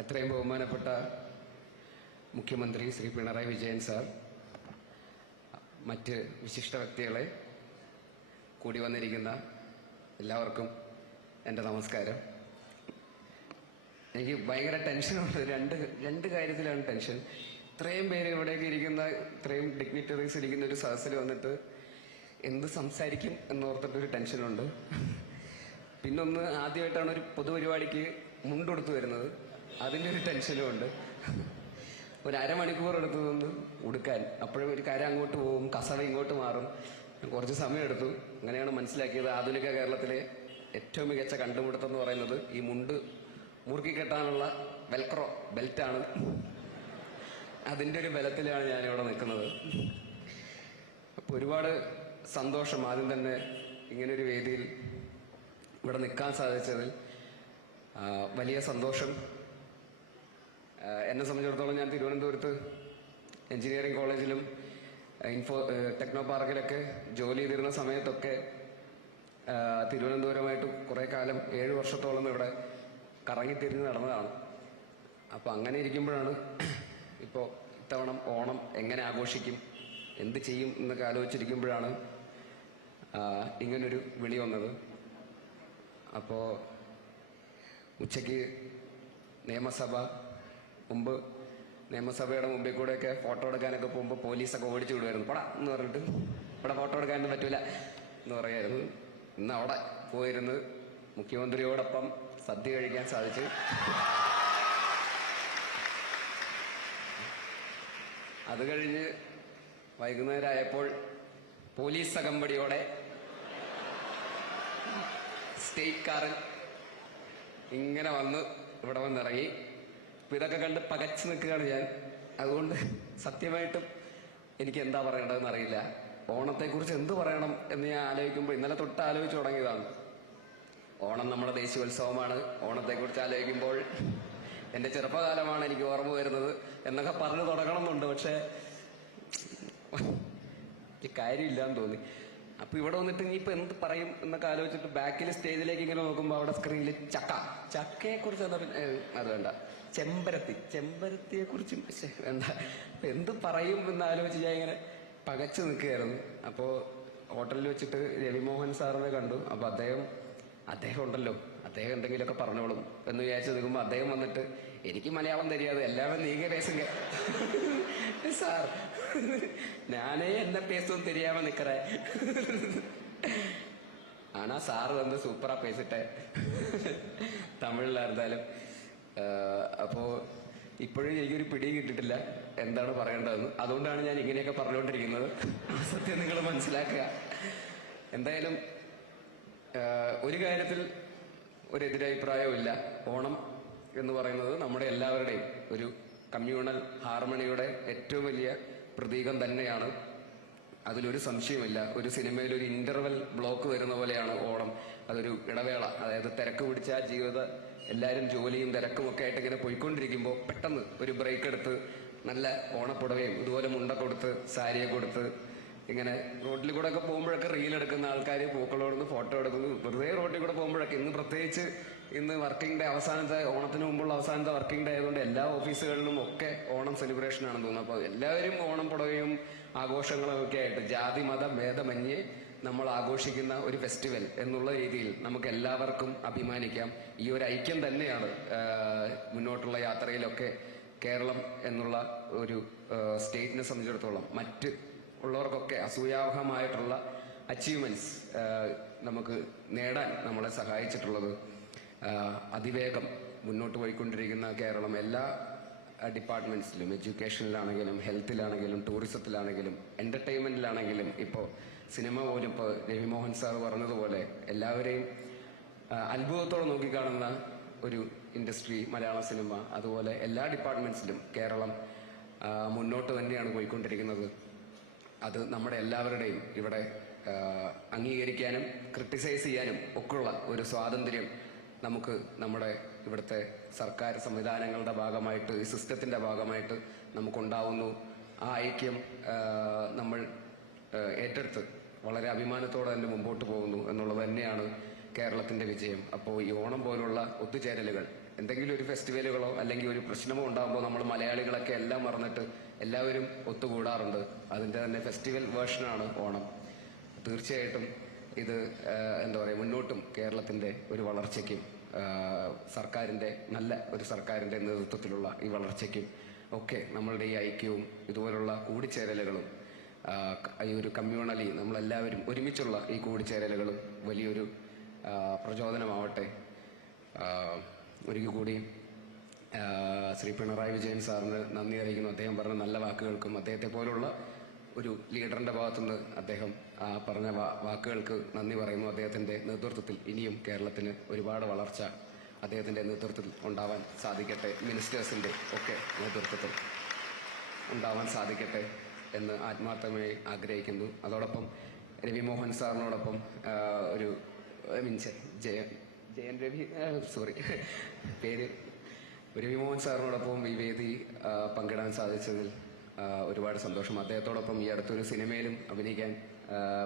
എത്രയും ബഹുമാനപ്പെട്ട മുഖ്യമന്ത്രി ശ്രീ പിണറായി വിജയൻ സാർ, മറ്റ് വിശിഷ്ട വ്യക്തികളെ, കൂടി വന്നിരിക്കുന്ന എല്ലാവർക്കും എൻ്റെ നമസ്കാരം. എനിക്ക് ഭയങ്കര ടെൻഷനുണ്ട്. രണ്ട് കാര്യത്തിലാണ് ടെൻഷൻ. ഇത്രയും പേര് ഇവിടേക്ക് ഇരിക്കുന്ന, ഇത്രയും ഡിഗ്നിറ്ററീസ് ഇരിക്കുന്ന ഒരു സദസ്സിൽ വന്നിട്ട് എന്ത് സംസാരിക്കും എന്നോർത്തിട്ടൊരു ടെൻഷനുണ്ട്. പിന്നൊന്ന്, ആദ്യമായിട്ടാണ് ഒരു പൊതുപരിപാടിക്ക് മുണ്ടെടുത്ത് വരുന്നത്, അതിൻ്റെ ഒരു ടെൻഷനും ഉണ്ട്. ഒരു അരമണിക്കൂർ എടുത്തതൊന്ന് ഉടുക്കാൻ, അപ്പോഴും ഒരു കര അങ്ങോട്ട് പോകും, കസവ ഇങ്ങോട്ട് മാറും. കുറച്ച് സമയം എടുത്തു. അങ്ങനെയാണ് മനസ്സിലാക്കിയത് ആധുനിക കേരളത്തിലെ ഏറ്റവും മികച്ച കണ്ടുപിടുത്തം എന്ന് പറയുന്നത് ഈ മുണ്ട് മുറുക്കി കെട്ടാനുള്ള വെൽക്രോ ബെൽറ്റാണ്. അതിൻ്റെ ഒരു ബലത്തിലാണ് ഞാനിവിടെ നിൽക്കുന്നത്. അപ്പോൾ ഒരുപാട് സന്തോഷം. ആദ്യം തന്നെ ഇങ്ങനൊരു വേദിയിൽ ഇവിടെ നിൽക്കാൻ സാധിച്ചതിൽ വലിയ സന്തോഷം. എന്നെ സംബന്ധിച്ചിടത്തോളം ഞാൻ തിരുവനന്തപുരത്ത് എഞ്ചിനീയറിംഗ് കോളേജിലും ടെക്നോ പാർക്കിലൊക്കെ ജോലി ചെയ്തിരുന്ന സമയത്തൊക്കെ തിരുവനന്തപുരമായിട്ട് കുറേ കാലം 7 വർഷത്തോളം ഇവിടെ കറങ്ങിത്തിരിഞ്ഞ് നടന്നതാണ്. അപ്പോൾ അങ്ങനെ ഇരിക്കുമ്പോഴാണ് ഇപ്പോൾ ഇത്തവണ ഓണം എങ്ങനെ ആഘോഷിക്കും, എന്ത് ചെയ്യും എന്നൊക്കെ ആലോചിച്ചിരിക്കുമ്പോഴാണ് ഇങ്ങനൊരു വിളി വന്നത്. അപ്പോൾ ഉച്ചയ്ക്ക് നിയമസഭയുടെ മുമ്പിൽ കൂടെയൊക്കെ ഫോട്ടോ എടുക്കാനൊക്കെ പോകുമ്പോൾ പോലീസൊക്കെ ഓടിച്ചു വിടുമായിരുന്നു. പടാ എന്ന് പറഞ്ഞിട്ട്, ഇവിടെ ഫോട്ടോ എടുക്കാനൊന്നും പറ്റൂല എന്ന് പറയായിരുന്നു. ഇന്ന് അവിടെ പോയിരുന്ന് മുഖ്യമന്ത്രിയോടൊപ്പം സദ്യ കഴിക്കാൻ സാധിച്ചു. അത് കഴിഞ്ഞ് വൈകുന്നേരം ആയപ്പോൾ പോലീസ് അകമ്പടിയോടെ സ്റ്റേറ്റ് കാറിൽ ഇങ്ങനെ വന്ന് ഇവിടെ വന്നിറങ്ങി. അപ്പൊ ഇതൊക്കെ കണ്ട് പകച്ചു നിൽക്കുകയാണ് ഞാൻ. അതുകൊണ്ട് സത്യമായിട്ടും എനിക്ക് എന്താ പറയേണ്ടതെന്ന് അറിയില്ല. ഓണത്തെക്കുറിച്ച് എന്ത് പറയണം എന്ന് ഞാൻ ആലോചിക്കുമ്പോൾ ഇന്നലെ തൊട്ട് ആലോചിച്ചു തുടങ്ങിയതാണ്. ഓണം നമ്മുടെ ദേശീയോത്സവമാണ്. ഓണത്തെക്കുറിച്ച് ആലോചിക്കുമ്പോൾ എൻ്റെ ചെറുപ്പകാലമാണ് എനിക്ക് ഓർമ്മ വരുന്നത് എന്നൊക്കെ പറഞ്ഞു തുടങ്ങണമെന്നുണ്ട്. പക്ഷേ ഈ കാര്യമില്ലാന്ന് തോന്നി. അപ്പൊ ഇവിടെ വന്നിട്ട് ഇനിയിപ്പോ എന്ത് പറയും എന്നൊക്കെ ആലോചിച്ചിട്ട് ബാക്കിൽ സ്റ്റേജിലേക്ക് ഇങ്ങനെ നോക്കുമ്പോൾ അവിടെ സ്ക്രീനിൽ ചക്കയെ കുറിച്ച് എന്താ, അത് വേണ്ട, ചെമ്പരത്തിയെ കുറിച്ചും വേണ്ട, എന്ത് പറയും എന്ന് ആലോചിച്ച് ഞാൻ ഇങ്ങനെ പകച്ചു നിൽക്കുകയായിരുന്നു. അപ്പോൾ ഹോട്ടലിൽ വെച്ചിട്ട് രവിമോഹൻ സാറിനെ കണ്ടു. അപ്പൊ അദ്ദേഹം ഉണ്ടല്ലോ, അദ്ദേഹം എന്തെങ്കിലുമൊക്കെ പറഞ്ഞോളും എന്ന് വിചാരിച്ചു നിൽക്കുമ്പോൾ അദ്ദേഹം വന്നിട്ട്, എനിക്ക് മലയാളം தெரியாது, എല്ലാവരും നീങ്ങ പേസുങ്ക സാർ, ഞാനേ എന്നെ പേസും தெரியாம നിക്കറേ. ആണാ സാറ് വന്ന് സൂപ്പറാ പേസിട്ടെ, തമിഴിലായിരുന്നാലും. അപ്പോ ഇപ്പോഴും എനിക്കൊരു പിടിയും കിട്ടിയിട്ടില്ല എന്താണ് പറയേണ്ടതെന്ന്. അതുകൊണ്ടാണ് ഞാൻ ഇങ്ങനെയൊക്കെ പറഞ്ഞുകൊണ്ടിരിക്കുന്നത്. സത്യം നിങ്ങൾ മനസ്സിലാക്കുക. എന്തായാലും ഒരു കാര്യത്തിൽ ഒരു എതിരഭിപ്രായവും ഇല്ല. ഓണം എന്ന് പറയുന്നത് നമ്മുടെ എല്ലാവരുടെയും ഒരു കമ്മ്യൂണൽ ഹാർമണിയുടെ ഏറ്റവും വലിയ പ്രതീകം തന്നെയാണ്. അതിലൊരു സംശയമില്ല. ഒരു സിനിമയിൽ ഒരു ഇന്റർവെൽ ബ്ലോക്ക് വരുന്ന പോലെയാണ് ഓണം. അതൊരു ഇടവേള, അതായത് തിരക്ക് പിടിച്ച ജീവിത, എല്ലാവരും ജോലിയും തിരക്കും ഒക്കെ ആയിട്ട് ഇങ്ങനെ പോയിക്കൊണ്ടിരിക്കുമ്പോൾ പെട്ടെന്ന് ഒരു ബ്രേക്ക് എടുത്ത് നല്ല ഓണപ്പുടവയും ഇതുപോലെ മുണ്ട കൊടുത്ത് സാരിയെ കൊടുത്ത് ഇങ്ങനെ റോഡിൽ കൂടെ ഒക്കെ പോകുമ്പോഴൊക്കെ റീലെടുക്കുന്ന ആൾക്കാർ പൂക്കളോടുന്ന് ഫോട്ടോ എടുക്കുന്നു. വെറുതെ റോഡിൽ കൂടെ പോകുമ്പോഴൊക്കെ, ഇന്ന് പ്രത്യേകിച്ച് ഇന്ന് വർക്കിംഗ് ഡേ, അവസാനത്തെ ഓണത്തിന് മുമ്പുള്ള അവസാനത്തെ വർക്കിംഗ് ഡേ ആയതുകൊണ്ട് എല്ലാ ഓഫീസുകളിലും ഒക്കെ ഓണം സെലിബ്രേഷൻ ആണെന്ന് തോന്നുന്നു. അപ്പോൾ എല്ലാവരും ഓണം പുടവയും ആഘോഷങ്ങളും ഒക്കെ ആയിട്ട് ജാതി മത ഭേദമന്യേ നമ്മൾ ആഘോഷിക്കുന്ന ഒരു ഫെസ്റ്റിവൽ എന്നുള്ള രീതിയിൽ നമുക്ക് എല്ലാവർക്കും അഭിമാനിക്കാം. ഈ ഒരു ഐക്യം തന്നെയാണ് മുന്നോട്ടുള്ള യാത്രയിലൊക്കെ കേരളം എന്നുള്ള ഒരു സ്റ്റേറ്റിനെ സംബന്ധിച്ചിടത്തോളം മറ്റ് ഉള്ളവർക്കൊക്കെ അസൂയാവഹമായിട്ടുള്ള അച്ചീവ്മെന്റ്സ് നമുക്ക് നേടാൻ നമ്മളെ സഹായിച്ചിട്ടുള്ളത്. അതിവേഗം മുന്നോട്ട് പോയിക്കൊണ്ടിരിക്കുന്ന കേരളം എല്ലാ ഡിപ്പാർട്ട്മെന്റ്സിലും, എഡ്യൂക്കേഷനിലാണെങ്കിലും ഹെൽത്തിലാണെങ്കിലും ടൂറിസത്തിലാണെങ്കിലും എന്റർടൈൻമെന്റിലാണെങ്കിലും, ഇപ്പോൾ സിനിമ പോലും ഇപ്പോൾ രവിമോഹൻ സാർ പറഞ്ഞതുപോലെ എല്ലാവരെയും അത്ഭുതത്തോടെ നോക്കിക്കാണുന്ന ഒരു ഇൻഡസ്ട്രി മലയാള സിനിമ. അതുപോലെ എല്ലാ ഡിപ്പാർട്ട്മെന്റ്സിലും കേരളം മുന്നോട്ട് തന്നെയാണ് പോയിക്കൊണ്ടിരിക്കുന്നത്. അത് നമ്മുടെ എല്ലാവരുടെയും ഇവിടെ അംഗീകരിക്കാനും ക്രിട്ടിസൈസ് ചെയ്യാനും ഒക്കെയുള്ള ഒരു സ്വാതന്ത്ര്യം നമുക്ക് നമ്മുടെ ഇവിടുത്തെ സർക്കാർ സംവിധാനങ്ങളുടെ ഭാഗമായിട്ട്, ഈ സിസ്റ്റത്തിന്റെ ഭാഗമായിട്ട് നമുക്കുണ്ടാവുന്നു. ആ ഐക്യം നമ്മൾ ഏറ്റെടുത്ത് വളരെ അഭിമാനത്തോടെ തന്നെ മുമ്പോട്ട് പോകുന്നു എന്നുള്ളത് തന്നെയാണ് കേരളത്തിന്റെ വിജയം. അപ്പോൾ ഈ ഓണം പോലുള്ള ഒത്തുചേരലുകൾ എന്തെങ്കിലും ഒരു ഫെസ്റ്റിവലുകളോ അല്ലെങ്കിൽ ഒരു പ്രശ്നമോ ഉണ്ടാകുമ്പോൾ നമ്മൾ മലയാളികളൊക്കെ എല്ലാം മറന്നിട്ട് എല്ലാവരും ഒത്തുകൂടാറുണ്ട്. അതിൻ്റെ തന്നെ ഫെസ്റ്റിവൽ വേർഷനാണ് ഓണം. തീർച്ചയായിട്ടും ഇത് എന്താ പറയുക, മുന്നോട്ടും കേരളത്തിൻ്റെ ഒരു വളർച്ചയ്ക്കും സർക്കാരിൻ്റെ നല്ല ഒരു സർക്കാരിൻ്റെ നേതൃത്വത്തിലുള്ള ഈ വളർച്ചയ്ക്കും ഒക്കെ നമ്മളുടെ ഈ ഐക്യവും ഇതുപോലുള്ള കൂടിച്ചേരലുകളും ഈ ഒരു കമ്മ്യൂണലി നമ്മളെല്ലാവരും ഒരുമിച്ചുള്ള ഈ കൂടിച്ചേരലുകളും വലിയൊരു പ്രചോദനമാവട്ടെ. ഒരിക്കൽ കൂടി ശ്രീ പിണറായി വിജയൻ സാറിന് നന്ദി അറിയിക്കുന്നു. അദ്ദേഹം പറഞ്ഞ നല്ല വാക്കുകൾക്കും അദ്ദേഹത്തെ പോലുള്ള ഒരു ലീഡറിന്റെ ഭാഗത്തുനിന്ന് അദ്ദേഹം പറഞ്ഞ വാക്കുകൾക്ക് നന്ദി പറയുന്നു. അദ്ദേഹത്തിന്റെ നേതൃത്വത്തിൽ ഇനിയും കേരളത്തിന് ഒരുപാട് വളർച്ച അദ്ദേഹത്തിന്റെ നേതൃത്വത്തിൽ ഉണ്ടാവാൻ സാധിക്കട്ടെ, മിനിസ്റ്റേഴ്സിന്റെ ഒക്കെ നേതൃത്വത്തിൽ ഉണ്ടാവാൻ സാധിക്കട്ടെ എന്ന് ആത്മാർത്ഥമായി ആഗ്രഹിക്കുന്നു. അതോടൊപ്പം രവി മോഹൻ സാറിനോടൊപ്പം ഒരു ജയൻ രവി സോറി പേര് രവി മോഹൻ സാറിനോടൊപ്പം ഈ വേദി പങ്കിടാൻ സാധിച്ചതിൽ ഒരുപാട് സന്തോഷം. അദ്ദേഹത്തോടൊപ്പം ഈ അടുത്തൊരു സിനിമയിലും അഭിനയിക്കാൻ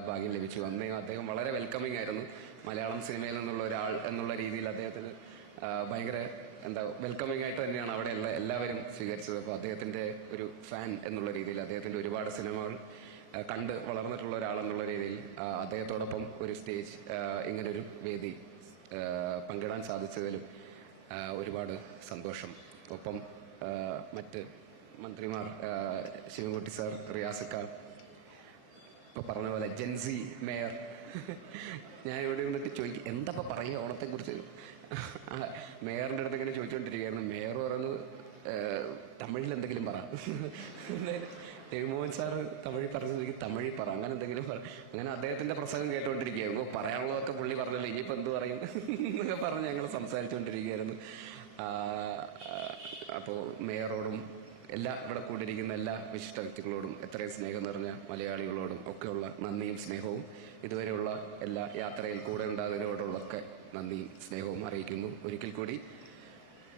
ഭാഗ്യം ലഭിച്ചു. അന്ന് അദ്ദേഹം വളരെ വെൽക്കമിങ് ആയിരുന്നു. മലയാളം സിനിമയിൽ നിന്നുള്ള ഒരാൾ എന്നുള്ള രീതിയിൽ അദ്ദേഹത്തിന് ഭയങ്കര വെൽക്കമിങ് ആയിട്ട് തന്നെയാണ് അവിടെയുള്ള എല്ലാവരും സ്വീകരിച്ചത്. അപ്പോൾ അദ്ദേഹത്തിൻ്റെ ഒരു ഫാൻ എന്നുള്ള രീതിയിൽ അദ്ദേഹത്തിൻ്റെ ഒരുപാട് സിനിമകൾ കണ്ട് വളർന്നിട്ടുള്ള ഒരാളെന്നുള്ള രീതിയിൽ അദ്ദേഹത്തോടൊപ്പം ഒരു സ്റ്റേജ് ഇങ്ങനൊരു വേദി പങ്കിടാൻ സാധിച്ചതിലും ഒരുപാട് സന്തോഷം. ഒപ്പം മറ്റ് മന്ത്രിമാർ ശിവൻകുട്ടി സാർ, റിയാസക്കാർ, ഇപ്പൊ പറഞ്ഞ പോലെ ജെൻസി മേയർ, ഞാൻ ഇവിടെ നിന്നിട്ട് ചോദിക്കും എന്താ പറയുക ഓണത്തെക്കുറിച്ച്. മേയറിൻ്റെ അടുത്ത് ഇങ്ങനെ ചോദിച്ചുകൊണ്ടിരിക്കുകയായിരുന്നു. മേയർ പറയുന്നത് തമിഴിൽ എന്തെങ്കിലും പറ. രവിമോഹൻ സാറ് തമിഴിൽ പറഞ്ഞെങ്കിൽ തമിഴിൽ പറ, അങ്ങനെ എന്തെങ്കിലും പറ. അങ്ങനെ അദ്ദേഹത്തിന്റെ പ്രസംഗം കേട്ടുകൊണ്ടിരിക്കുകയായിരുന്നു. പറയാനുള്ളതൊക്കെ പുള്ളി പറഞ്ഞല്ലോ, ഇനിയിപ്പോൾ എന്ത് പറയും എന്നൊക്കെ പറഞ്ഞ് ഞങ്ങൾ സംസാരിച്ചുകൊണ്ടിരിക്കുകയായിരുന്നു. അപ്പോൾ മേയറോടും ഇവിടെ കൂടിയിരിക്കുന്ന എല്ലാ വിശിഷ്ട വ്യക്തികളോടും, എത്രയും സ്നേഹം നിറഞ്ഞ മലയാളികളോടും ഒക്കെയുള്ള നന്ദിയും സ്നേഹവും, ഇതുവരെയുള്ള എല്ലാ യാത്രയിൽ കൂടെ ഉണ്ടാകുന്നതിനോടുള്ളൊക്കെ നന്ദിയും സ്നേഹവും അറിയിക്കുന്നു. ഒരിക്കൽ കൂടി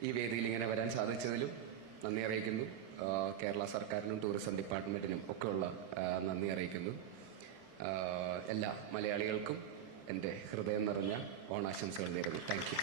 ഈ വേദിയിൽ ഇങ്ങനെ വരാൻ സാധിച്ചതിലും നന്ദി അറിയിക്കുന്നു. കേരള സർക്കാരിനും ടൂറിസം ഡിപ്പാർട്ട്മെന്റിനും ഒക്കെയുള്ള നന്ദി അറിയിക്കുന്നു. എല്ലാ മലയാളികൾക്കും എൻ്റെ ഹൃദയം നിറഞ്ഞ ഓണാശംസകൾ നേരുന്നു. Thank you.